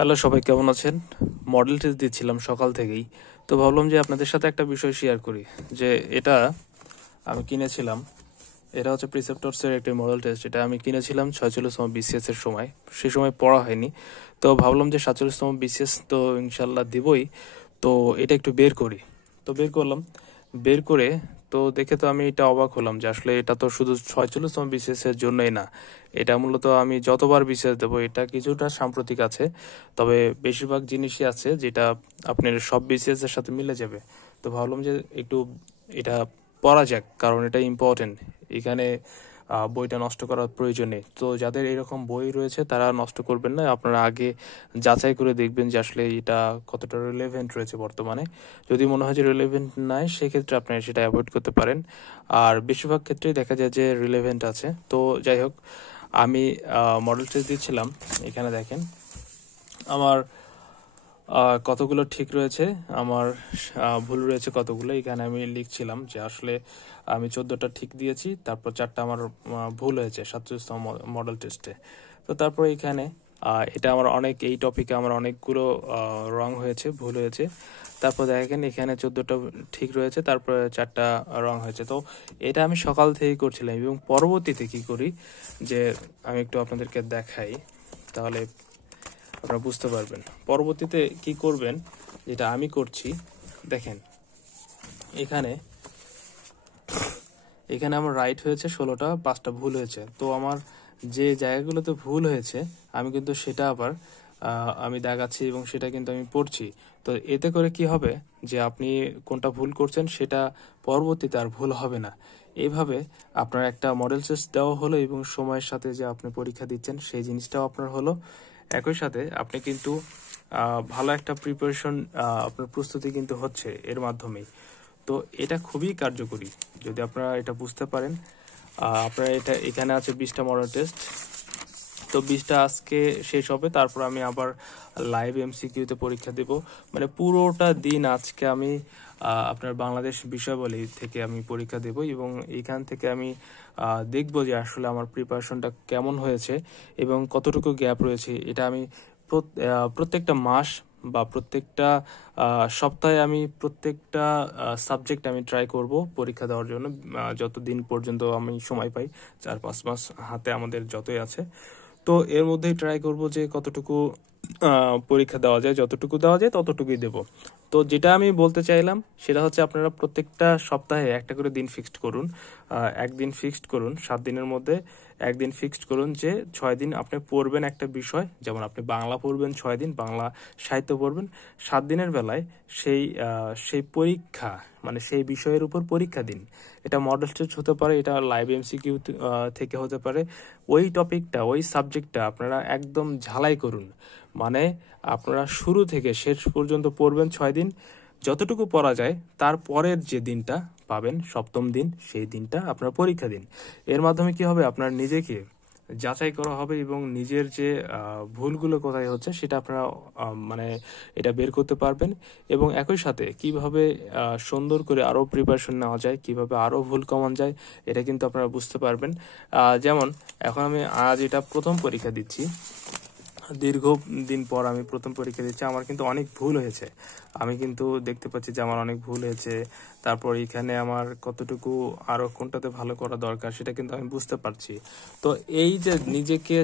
Hello, সবাই কেমন আছেন? মডেল টেস্ট দিচ্ছিলাম সকাল থেকেই। তো ভাবলাম যে আপনাদের সাথে একটা বিষয় শেয়ার করি, যে এটা আমি কিনেছিলাম। এটা হচ্ছে প্রিসেপ্টরসের একটি মডেল টেস্ট। এটা আমি কিনেছিলাম 46তম বিসিএস এর সময়। সেই সময় পড়া হয়নি। তো ভাবলাম যে 47তম বিসিএস তো ইনশাল্লাহ দিবই। তো এটা একটু বের করি। তো বের করলাম। বের করে তো দেখে তো আমি এটা অবাক হলাম যে আসলে এটা তো শুধু 46তম বিসিএস এর জন্যই না। এটা মূলত আমি যতবার বিসিএস দেবো এটা কিছুটা সাম্প্রতিক আছে। তবে বেশিরভাগ জিনিসই আছে যেটা আপনার সব বিসিএস এর সাথে মিলে যাবে। তো ভাবলাম যে একটু এটা পড়া যাক, কারণ এটা ইম্পর্টেন্ট। এখানে বইটা নষ্ট করার প্রয়োজন নেই। তো যাদের এরকম বই রয়েছে তারা নষ্ট করবেন না, আপনারা আগে যাচাই করে দেখবেন যে আসলে এটা কতটা রিলেভেন্ট রয়েছে বর্তমানে। যদি মনে হয় যে রিলেভেন্ট নাই, সেক্ষেত্রে আপনারা সেটা অ্যাভয়েড করতে পারেন। আর বেশিরভাগ ক্ষেত্রেই দেখা যায় যে রিলেভেন্ট আছে। তো যাই হোক, আমি মডেল টেস্ট দিচ্ছিলাম। এখানে দেখেন আমার কতগুলো ঠিক রয়েছে, আমার ভুল রয়েছে কতগুলো। এখানে আমি লিখছিলাম যে আসলে আমি 14টা ঠিক দিয়েছি, তারপর 4টা আমার ভুল হয়েছে 47তম মডেল টেস্টে। তো তারপর এখানে এটা আমার এই টপিকে আমার অনেকগুলো রং হয়েছে, ভুল হয়েছে। তারপর দেখেন এখানে 14টা ঠিক রয়েছে, তারপরে 4টা রং হয়েছে। তো এটা আমি সকাল থেকেই করছিলাম, এবং পরবর্তীতে কি করি যে আমি একটু আপনাদেরকে দেখাই, তাহলে আপনারা বুঝতে পারবেন পরবর্তীতে কি করবেন। যেটা আমি করছি, দেখেন এখানে এখানে আমার রাইট হয়েছে 16টা, 5টা ভুল হয়েছে। তো আমার যে জায়গাগুলোতে ভুল হয়েছে আমি কিন্তু সেটা আবার আমি দেখাচ্ছি, এবং সেটা কিন্তু আমি পড়ছি। তো এতে করে কি হবে যে আপনি কোনটা ভুল করছেন সেটা পরবর্তীতে আর ভুল হবে না। এইভাবে আপনার একটা মডেল টেস্ট দেওয়া হলো, এবং সময়ের সাথে যে আপনি পরীক্ষা দিচ্ছেন সেই জিনিসটাও আপনার হলো। একই সাথে আপনি কিন্তু ভালো একটা প্রিপারেশন, আপনার প্রস্তুতি কিন্তু হচ্ছে এর মাধ্যমেই। তো এটা খুবই কার্যকরী যদি আপনারা এটা বুঝতে পারেন। আপনারা এটা এখানে আছে 20টা মডেল টেস্ট। তো 20টা আজকে শেষ হবে, তারপর আমি আবার লাইভ এমসিকিউতে পরীক্ষা দেব। মানে পুরোটা দিন আজকে আমি আপনার বাংলাদেশ বিষয়াবলী থেকে আমি পরীক্ষা দেব, এবং এইখান থেকে আমি দেখব যে আসলে আমার প্রিপারেশনটা কেমন হয়েছে এবং কতটুকু গ্যাপ রয়েছে। এটা আমি প্রত্যেকটা মাস বা প্রত্যেকটা সপ্তাহে আমি প্রত্যেকটা সাবজেক্ট আমি ট্রাই করব পরীক্ষা দেওয়ার জন্য, যতদিন পর্যন্ত আমি সময় পাই। 4-5 মাস হাতে আমাদের যতই আছে। তো এর মধ্যেই ট্রাই করব যে কতটুকু পরীক্ষা দেওয়া যায়, যতটুকু দেওয়া যায় ততটুকুই দেব। তো যেটা আমি বলতে চাইলাম সেটা হচ্ছে আপনারা প্রত্যেকটা সপ্তাহে একটা করে দিন ফিক্সড করুন। একদিন ফিক্সড করুন 7 দিনের মধ্যে। একদিন ফিক্সড করুন যে 6 দিন আপনি পড়বেন একটা বিষয়। যেমন আপনি বাংলা পড়বেন 6 দিন, বাংলা সাহিত্য পড়বেন 7 দিনের বেলায়। সেই পরীক্ষা, মানে সেই বিষয়ের উপর পরীক্ষা দিন। এটা মডেল টেস্ট হতে পারে, এটা লাইভ এমসিকিউ থেকে হতে পারে। ওই টপিকটা, ওই সাবজেক্টটা আপনারা একদম ঝালাই করুন। মানে আপনারা শুরু থেকে শেষ পর্যন্ত পড়বেন 6 দিন। যতটুকু পড়া যায় তারপরের যে দিনটা পাবেন, 7ম দিন, সেই দিনটা আপনারা পরীক্ষা দিন। এর মাধ্যমে কি হবে, আপনার নিজেকে যাচাই করা হবে, এবং নিজের যে ভুলগুলো কোথায় হচ্ছে সেটা আপনারা মানে এটা বের করতে পারবেন। এবং একই সাথে কিভাবে সুন্দর করে আরও প্রিপারেশন নেওয়া যায়, কিভাবে আরও ভুল কমান যায়, এটা কিন্তু আপনারা বুঝতে পারবেন। যেমন এখন আমি আজ এটা প্রথম পরীক্ষা দিচ্ছি, দীর্ঘ দিন পর আমি প্রথম পরীক্ষা দিচ্ছি। আমার কিন্তু অনেক ভুল হয়েছে, আমি কিন্তু দেখতে পাচ্ছি যে আমার অনেক ভুল হয়েছে। তারপর এখানে আমার কতটুকু আরো কোনটাতে ভালো করা দরকার সেটা কিন্তু আমি বুঝতে পারছি। তো এই যে নিজেকে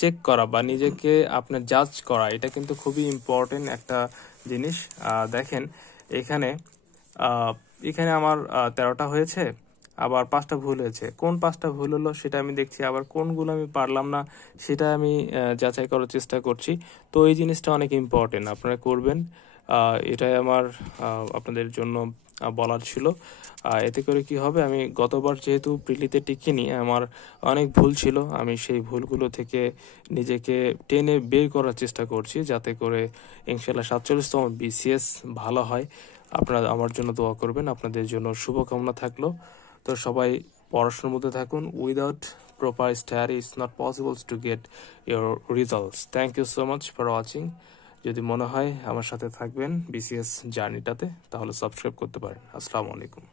চেক করা বা নিজেকে আপনার জাজ করা, এটা কিন্তু খুবই ইম্পর্টেন্ট একটা জিনিস। দেখেন এখানে এখানে আমার 13টা হয়েছে, আবার 5টা ভুল হয়েছে। কোন 5টা ভুল হলো সেটা আমি দেখছি, আবার কোনগুলো আমি পারলাম না সেটা আমি যাচাই করার চেষ্টা করছি। তো এই জিনিসটা অনেক ইম্পর্টেন্ট, আপনারা করবেন। এটাই আমার আপনাদের জন্য বলার ছিল। এতে করে কি হবে, আমি গতবার যেহেতু প্রিলিতে টিকিনি, আমার অনেক ভুল ছিল, আমি সেই ভুলগুলো থেকে নিজেকে টেনে বের করার চেষ্টা করছি, যাতে করে ইনশাল্লাহ 47তম বিসিএস ভালো হয়। আপনারা আমার জন্য দোয়া করবেন, আপনাদের জন্য শুভকামনা থাকলো। তো সবাই পড়াশোনার মধ্যে থাকুন। Without proper study it's not possible to get your results. Thank you so much for watching. যদি মনে হয় আমার সাথে থাকবেন বিসিএস জার্নিটাতে, তাহলে সাবস্ক্রাইব করতে পারেন। আসসালামু আলাইকুম।